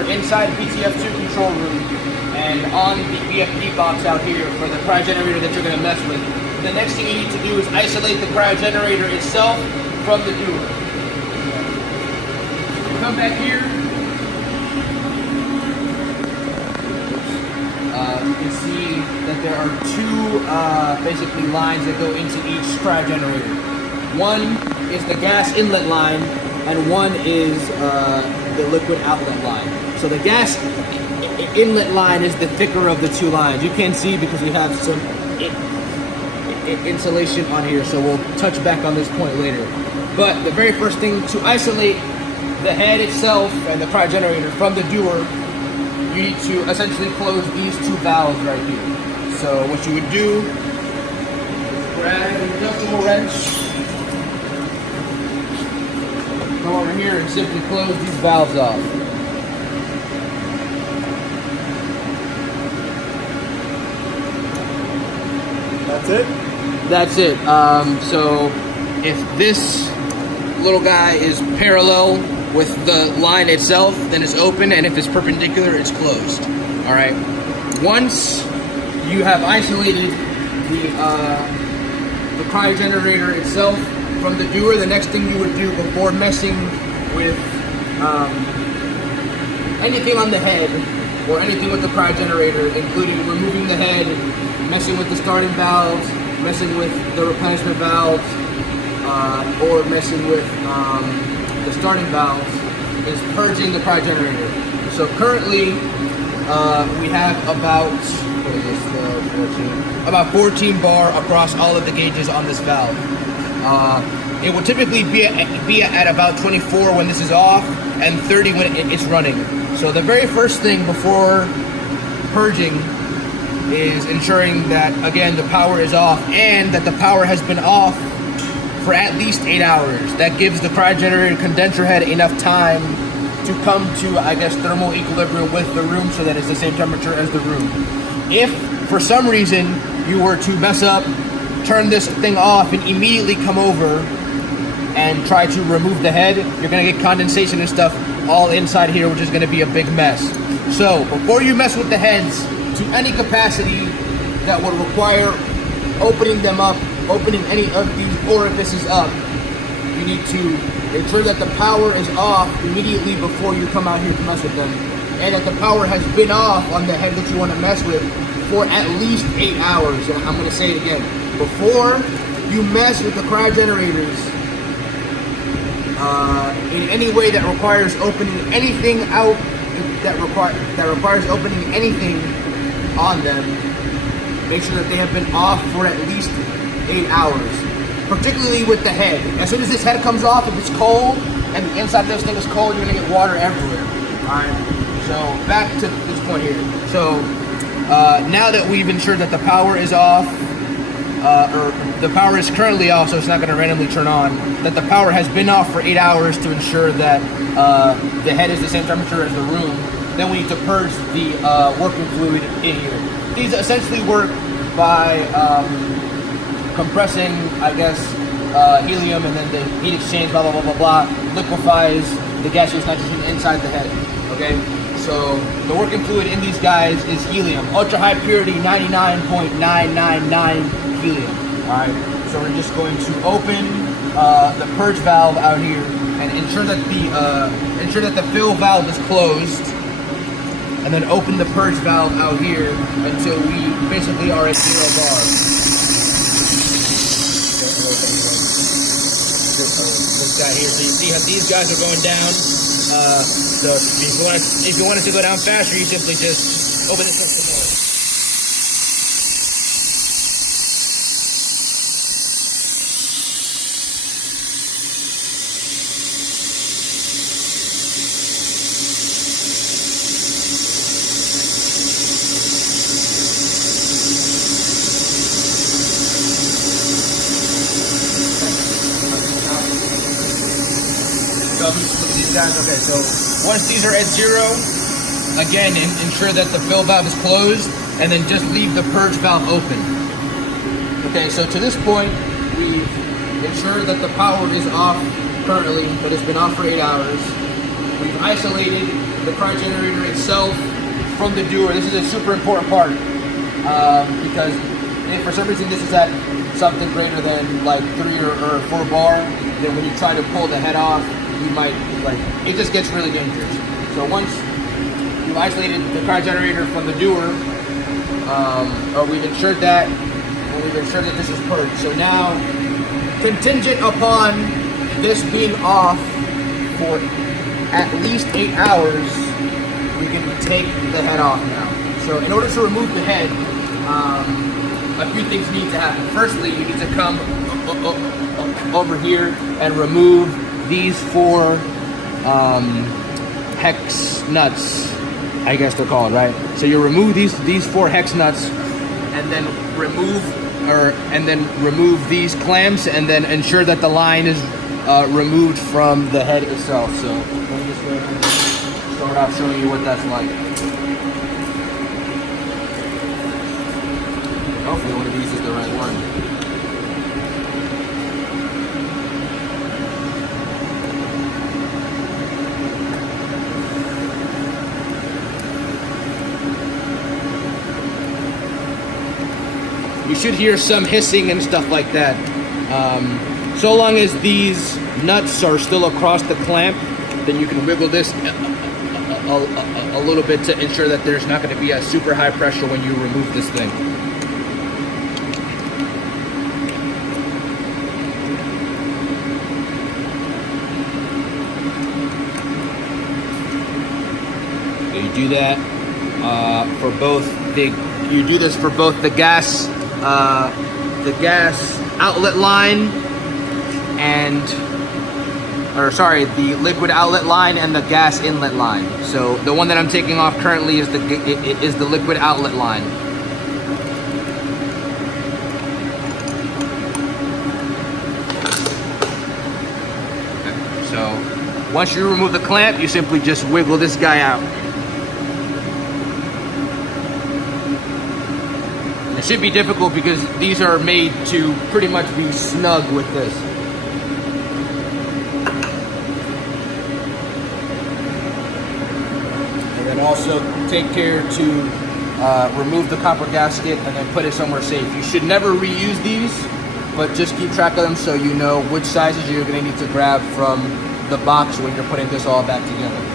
are inside VTF2 control room and on the VFD box out here for the cryogenerator that you're going to mess with. The next thing you need to do is isolate the cryogenerator itself from the Dewar. Come back here. You can see that there are two basically lines that go into each cryogenerator. One is the gas inlet line, and one is the liquid outlet line. So the gas inlet line is the thicker of the two lines. You can't see because we have some insulation on here, so we'll touch back on this point later. But the very first thing to isolate the head itself and the cryogenerator from the Dewar, you need to essentially close these two valves right here. So what you would do is grab an adjustable wrench, come over here and simply close these valves off. That's it? That's it. So if this little guy is parallel with the line itself, then it's open, and if it's perpendicular, it's closed. All right. Once you have isolated the cryogenerator itself from the Dewar, the next thing you would do before messing with anything on the head or anything with the cryogenerator, including removing the head, messing with the starting valves, messing with the replenishment valves, or messing with the starting valves, is purging the cryogenerator. So currently, we have about 14 bar across all of the gauges on this valve. It will typically be at about 24 when this is off, and 30 when it's running. So the very first thing before purging is ensuring that, again, the power is off and that the power has been off for at least 8 hours. That gives the cryogenerator condenser head enough time to come to, I guess, thermal equilibrium with the room so that it's the same temperature as the room. If, for some reason, you were to mess up, turn this thing off, and immediately come over and try to remove the head, you're gonna get condensation and stuff all inside here, which is gonna be a big mess. So, before you mess with the heads to any capacity that would require opening them up, opening any of these orifices up, you need to ensure that the power is off immediately before you come out here to mess with them, and that the power has been off on the head that you want to mess with for at least 8 hours. And I'm going to say it again, before you mess with the cryogenerators in any way that requires opening anything out, that requires opening anything on them, make sure that they have been off for at least 8 hours, particularly with the head. As soon as this head comes off, if it's cold and the inside of this thing is cold, you're gonna get water everywhere. All right. So back to this point here. So now that we've ensured that the power is off, or the power is currently off, so it's not gonna randomly turn on, that the power has been off for 8 hours to ensure that the head is the same temperature as the room, then we need to purge the working fluid in here. These essentially work by compressing, I guess, helium, and then the heat exchange, blah, blah, blah, blah, blah, liquefies the gaseous nitrogen inside the head, okay? So the working fluid in these guys is helium, ultra high purity, 99.999 helium, all right? So we're just going to open the purge valve out here and ensure that the fill valve is closed, and then open the purge valve out here until we basically are at 0 bar. This guy here, so you see how these guys are going down. So if you want it to go down faster, you simply just open this up some more. These guys, okay, so once these are at 0, again, ensure that the fill valve is closed, and then just leave the purge valve open. Okay, so to this point, we've ensured that the power is off currently, but it's been off for 8 hours. We've isolated the cryogenerator itself from the Dewar. This is a super important part because if for some reason this is at something greater than like 3 or 4 bar, then when you try to pull the head off, you might, like, it just gets really dangerous. So once you've isolated the cryogenerator from the Dewar, or we've ensured that, and we've ensured that this is purged. So now, contingent upon this being off for at least 8 hours, we can take the head off now. So in order to remove the head, a few things need to happen. Firstly, you need to come over here and remove these 4 hex nuts, I guess they're called, right? So you remove these 4 hex nuts, and then remove these clamps, and then ensure that the line is removed from the head itself. So let me just go ahead and start off showing you what that's like. Hopefully one of these is the right one. You should hear some hissing and stuff like that. So long as these nuts are still across the clamp, then you can wiggle this a little bit to ensure that there's not going to be a super high pressure when you remove this thing. You do that for both you do this for both the gas outlet line the liquid outlet line and the gas inlet line. So the one that I'm taking off currently is the liquid outlet line. Okay. So once you remove the clamp, you simply just wiggle this guy out. It should be difficult because these are made to pretty much be snug with this. And then also take care to remove the copper gasket and then put it somewhere safe. You should never reuse these, but just keep track of them so you know which sizes you're going to need to grab from the box when you're putting this all back together.